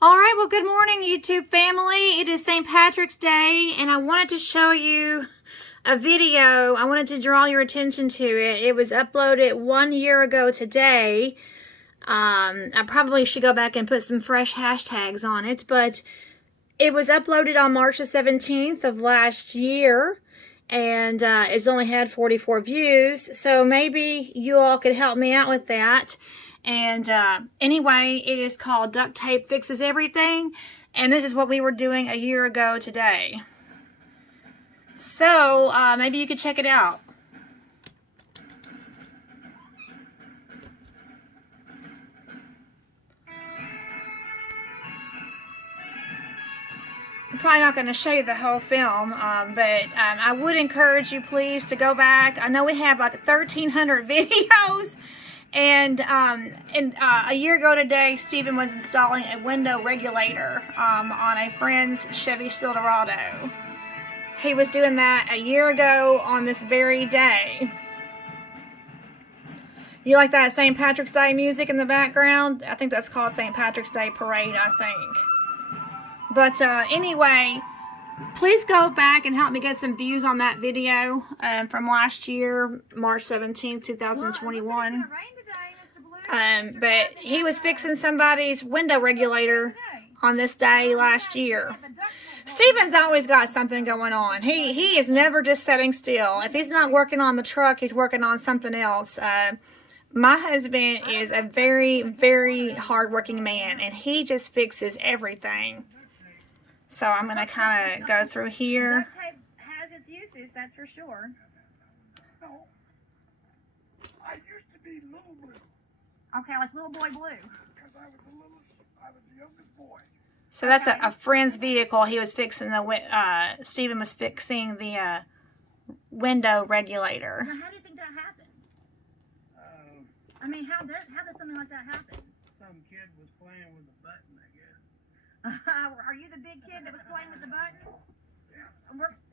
All right, well, good morning, YouTube family. It is St. Patrick's Day, and I wanted to show you a video. I wanted to draw your attention to it. It was uploaded 1 year ago today. I probably should go back and put some fresh hashtags on it, but it was uploaded on March the 17th of last year, and it's only had 44 views, so maybe you all could help me out with that. And anyway, it is called Duct Tape Fixes Everything, and this is what we were doing a year ago today. So maybe you could check it out. I'm probably not going to show you the whole film, but I would encourage you please to go back. I know we have like 1,300 videos. And a year ago today, Stephen was installing a window regulator on a friend's Chevy Silverado. He was doing that a year ago on this very day. You like that St. Patrick's Day music in the background? I think that's called St. Patrick's Day Parade, I think. But anyway, please go back and help me get some views on that video from last year, March 17th, 2021. But he was fixing somebody's window regulator on this day last year. Stephen's always got something going on. He is never just sitting still. If he's not working on the truck, he's working on something else. My husband is a very, very hardworking man, and he just fixes everything. So I'm going to kind of go through here. Duct tape has its uses, that's for sure. No. I used to be Little Blue. Okay, like Little Boy Blue. Because I was the youngest boy. So that's a friend's vehicle. He was fixing the, Stephen was fixing the window regulator. Now, how do you think that happened? I mean, how does something like that happen? Some kid was playing with a button, I guess. Are you the big kid that was playing with the button? Yeah.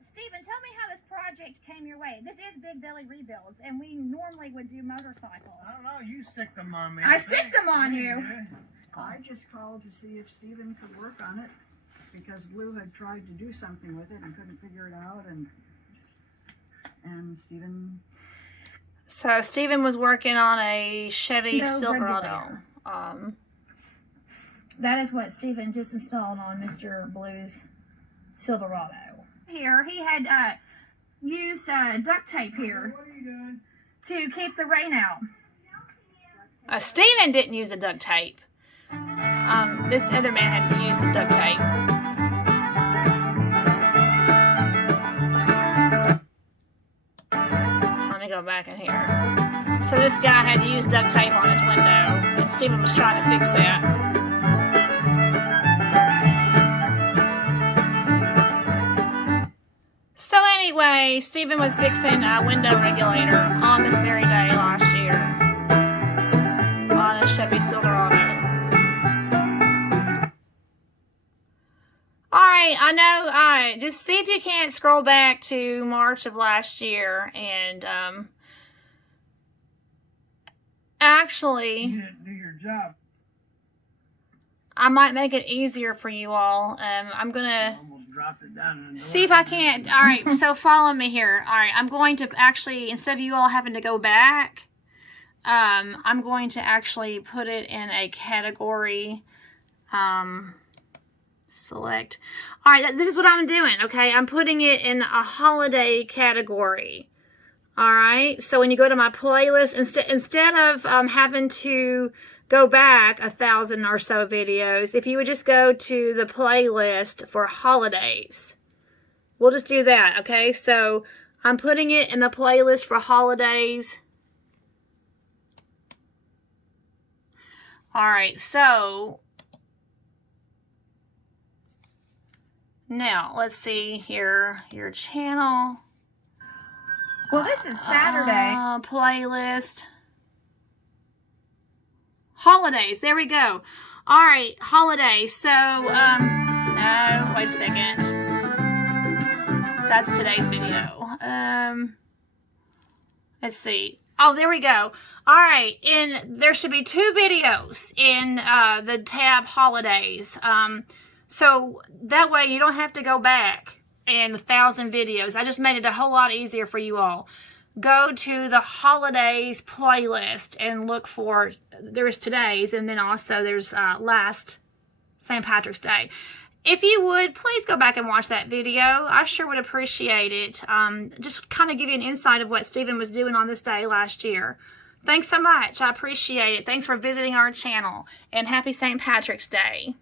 Stephen, tell me how this project came your way. This is Big Belly Rebuilds, and we normally would do motorcycles. I don't know, you sicked them on me. I sicked them on you. I just called to see if Stephen could work on it because Blue had tried to do something with it and couldn't figure it out, and Stephen. So Stephen was working on a Chevy Silverado. That is what Stephen just installed on Mr. Blue's Silverado. Here, he had used duct tape here to keep the rain out. Stephen didn't use the duct tape. This other man had used the duct tape. Let me go back in here. So this guy had used duct tape on his window, and Stephen was trying to fix that. So anyway, Stephen was fixing a window regulator on this very day last year on a Chevy Silverado. Alright, I know, just see if you can't scroll back to March of last year, and actually, You didn't do your job. I might make it easier for you all. I'm gonna Almost dropped it down. see if I can't. All right, so follow me here. All right, I'm going to actually, instead of you all having to go back, I'm going to actually put it in a category. Select. All right, this is what I'm doing, okay? I'm putting it in a holiday category. All right, so when you go to my playlist, instead of having to go back 1,000 or so videos, if you would just go to the playlist for holidays, we'll just do that, okay? So I'm putting it in the playlist for holidays. All right, so now let's see here, your channel. Well, this is Saturday. Playlist. Holidays, there we go. All right, holidays. So, no, wait a second. That's today's video. Let's see. Oh, there we go. All right, and there should be 2 videos in the tab holidays. So that way you don't have to go back in 1,000 videos. I just made it a whole lot easier for you all. Go to the holidays playlist and look for, there's today's, and then also there's last St. Patrick's Day. If you would, please go back and watch that video. I sure would appreciate it. Just kind of give you an insight of what Stephen was doing on this day last year. Thanks so much. I appreciate it. Thanks for visiting our channel, and happy St. Patrick's Day.